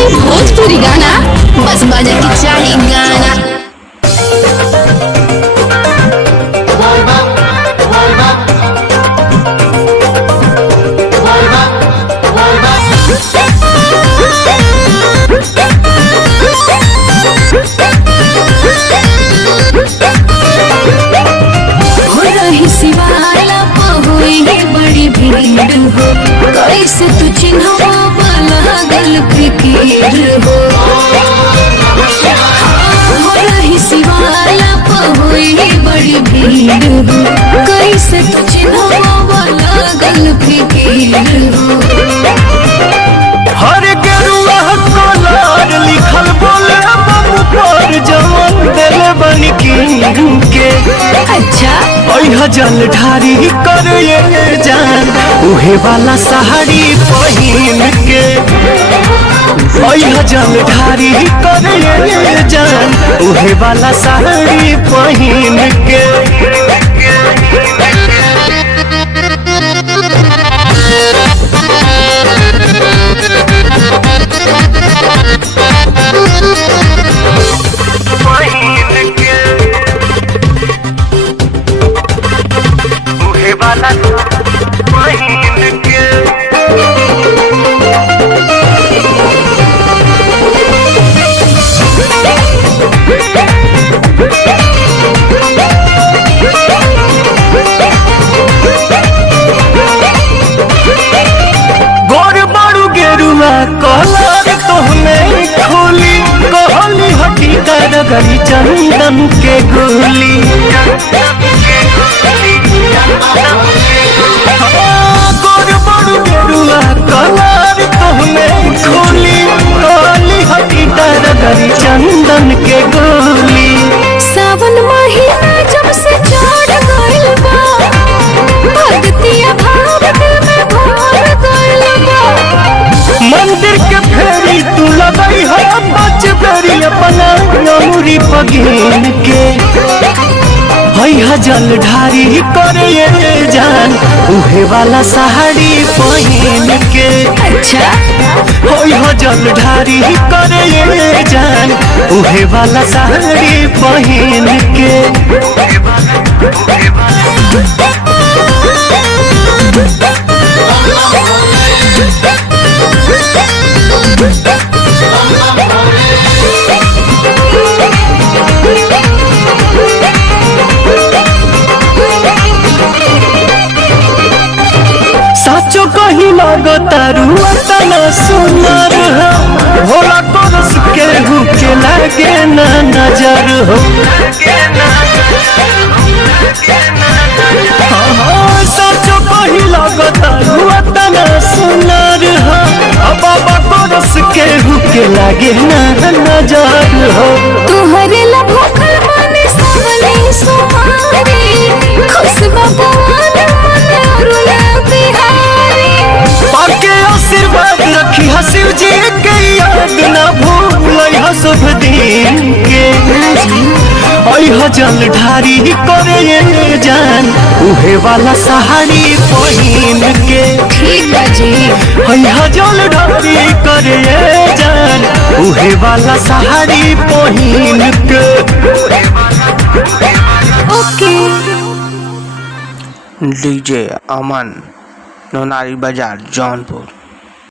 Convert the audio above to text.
कोई भोजपुरी गाना, बस बजे के चाही गाना। शिवाला पहुई बड़ी भीड़ हो, कैसे तू चिन्हवा लागल फिकीर हो। शिवाला पहुई बड़ी भीड़ हो, कैसे तू चिन्हवा लागल फिकीर हो। हर गेरुआ कलर लिखल बोले पर जवन दिल बन के। अच्छा जल ढारी कर जान उहे वाला साड़ी पहिन के। जल ढारी कर जान उहे वाला साड़ी पहिन के। कलर तोहने खोली कहली हकीकत गली चंदन के गोली। गोर बड़ू गेरुआ कलर तोहने खोली कहली हकीकत गली चंदन के गोली। सावन महीना जब से चढ़ गइल बा, भक्तिया भाव दिल में भर गइल बा। मंदिर के फेरी तू लगई है बच बेरी अपना नमुरी पगीन के। जल ढारी करे जान उहे वाला साड़ी पहिन के। अच्छा जल ढारी करे जान उहे वाला साड़ी पहिन के। साचो कहीं लगतारू तना सुनर हो, भोला कोरस के हुके लागे ना नजर हो। साचो कहीं लगतारू तना सुनर हो, बाबा कोरस के हुके लागे ना नजर हो। तुहरे ला भूखल माने सावली सुमारी, खुशबा पवन मन अरुला बिहारी। पाके आशीर्वाद रखी शिव जी के याद ना भूल शुभ दिन के। जल ढारी करे जान उहे वाला साड़ी पहिन के। ठीक बा जी जल ढारी करे जान उहे वाला साड़ी पहिन के। ओके डीजे अमन, नौनारी बाजार, जौनपुर।